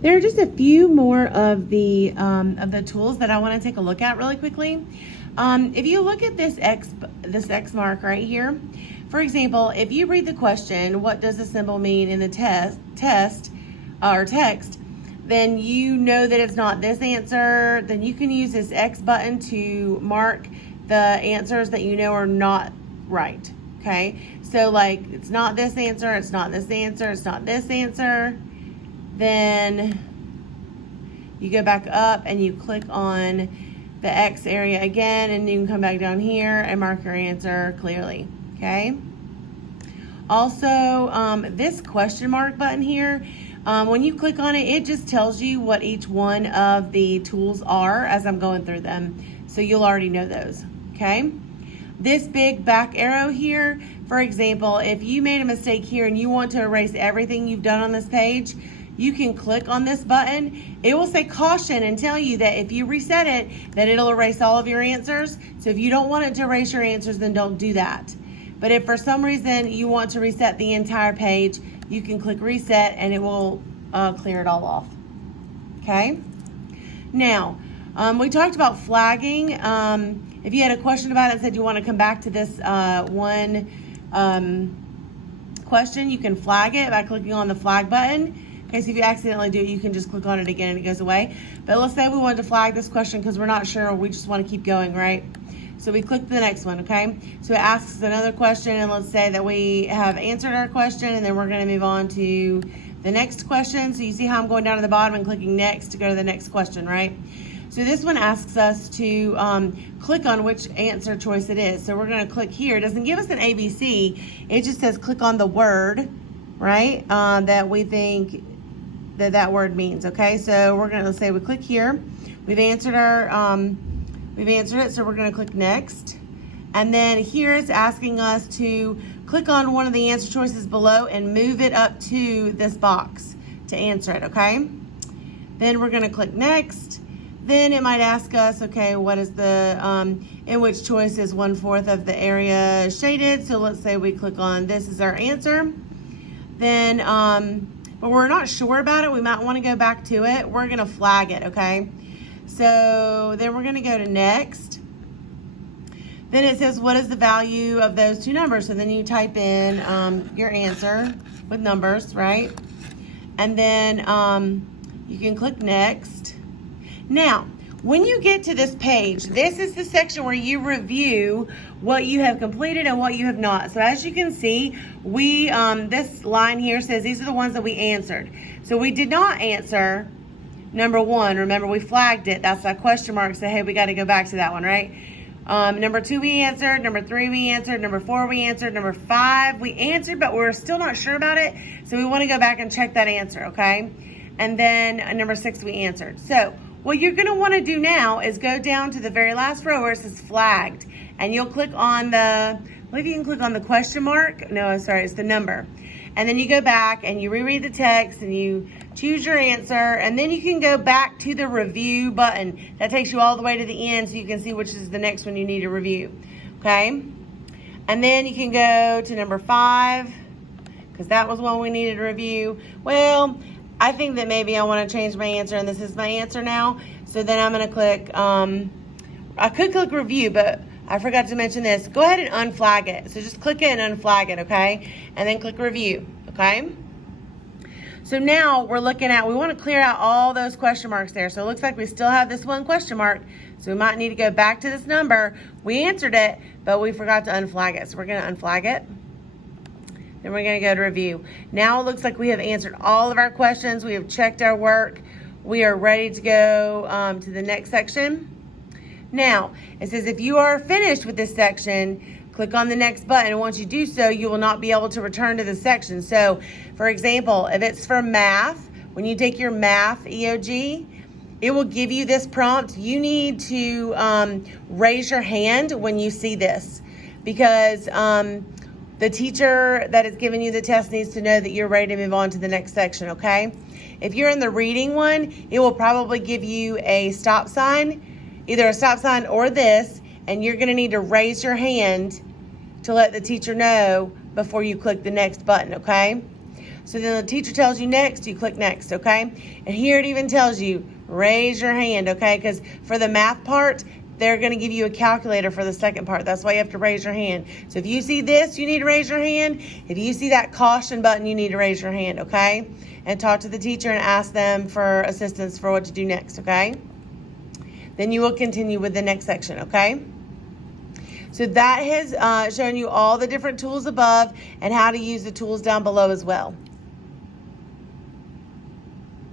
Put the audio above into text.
There are just a few more of the tools that I want to take a look at really quickly. If you look at this X mark right here, for example, if you read the question, what does the symbol mean in the text, then you know that it's not this answer. Then you can use this X button to mark the answers that you know are not right. Okay, so like it's not this answer, it's not this answer, it's not this answer. Then you go back up and you click on the X area again, and you can come back down here and mark your answer clearly. Okay. Also, this question mark button here, when you click on it, it just tells you what each one of the tools are as I'm going through them. So you'll already know those. Okay. This big back arrow here, for example, if you made a mistake here and you want to erase everything you've done on this page, you can click on this button. It will say caution and tell you that if you reset it, that it'll erase all of your answers. So if you don't want it to erase your answers, then don't do that. But if for some reason you want to reset the entire page, you can click reset and it will clear it all off. Okay? Now, we talked about flagging. If you had a question about it and said you want to come back to this one question, you can flag it by clicking on the flag button. Okay, so if you accidentally do it, you can just click on it again and it goes away. But let's say we wanted to flag this question because we're not sure, or we just want to keep going, right? So we click the next one, okay? So it asks us another question, and let's say that we have answered our question, and then we're going to move on to the next question. So you see how I'm going down to the bottom and clicking next to go to the next question, right? So this one asks us to click on which answer choice it is. So we're going to click here. It doesn't give us an ABC. It just says click on the word, right, that we think that word means. Okay, so we're going to, let's say we click here. We've answered it, so we're going to click next. And then here it's asking us to click on one of the answer choices below and move it up to this box to answer it, okay? Then we're going to click next. Then it might ask us, okay, what is the, in which choice is 1/4 of the area shaded? So let's say we click on this is our answer. Then, but we're not sure about it. We might want to go back to it. We're going to flag it, okay? So then we're going to go to next. Then it says, what is the value of those two numbers? So then you type in your answer with numbers, right? And then you can click next. Now, when you get to this page, this is the section where you review what you have completed and what you have not. So as you can see, we this line here says these are the ones that we answered. So we did not answer number 1. Remember, we flagged it. That's that question mark. So hey, we got to go back to that one, right? Number 2 we answered. Number 3 we answered. Number 4 we answered. Number 5 we answered, but we're still not sure about it. So we want to go back and check that answer, okay? And then number 6 we answered. So what you're going to want to do now is go down to the very last row where it says flagged, and you'll click on the, I believe you can click on the question mark. No, sorry, it's the number. And then you go back and you reread the text and you choose your answer, and then you can go back to the review button. That takes you all the way to the end so you can see which is the next one you need to review, okay? And then you can go to number 5, because that was one we needed to review. Well, I think that maybe I want to change my answer, and this is my answer now. So then I'm going to click, I could click review, but I forgot to mention this. Go ahead and unflag it. So just click it and unflag it, okay? And then click review, okay? So now we're looking at, we want to clear out all those question marks there. So it looks like we still have this one question mark. So we might need to go back to this number. We answered it, but we forgot to unflag it. So we're going to unflag it. Then we're going to go to review. Now it looks like we have answered all of our questions. We have checked our work. We are ready to go to the next section. Now, it says if you are finished with this section, click on the next button. And once you do so, you will not be able to return to the section. So, for example, if it's for math, when you take your math EOG, it will give you this prompt. You need to raise your hand when you see this, because the teacher that is giving you the test needs to know that you're ready to move on to the next section, okay? If you're in the reading one, it will probably give you a stop sign, either a stop sign or this, and you're gonna need to raise your hand to let the teacher know before you click the next button, okay? So then the teacher tells you next, you click next, okay? And here it even tells you, raise your hand, okay? Because for the math part, they're going to give you a calculator for the second part. That's why you have to raise your hand. So if you see this, you need to raise your hand. If you see that caution button, you need to raise your hand, okay? And talk to the teacher and ask them for assistance for what to do next, okay? Then you will continue with the next section, okay? So that has shown you all the different tools above and how to use the tools down below as well.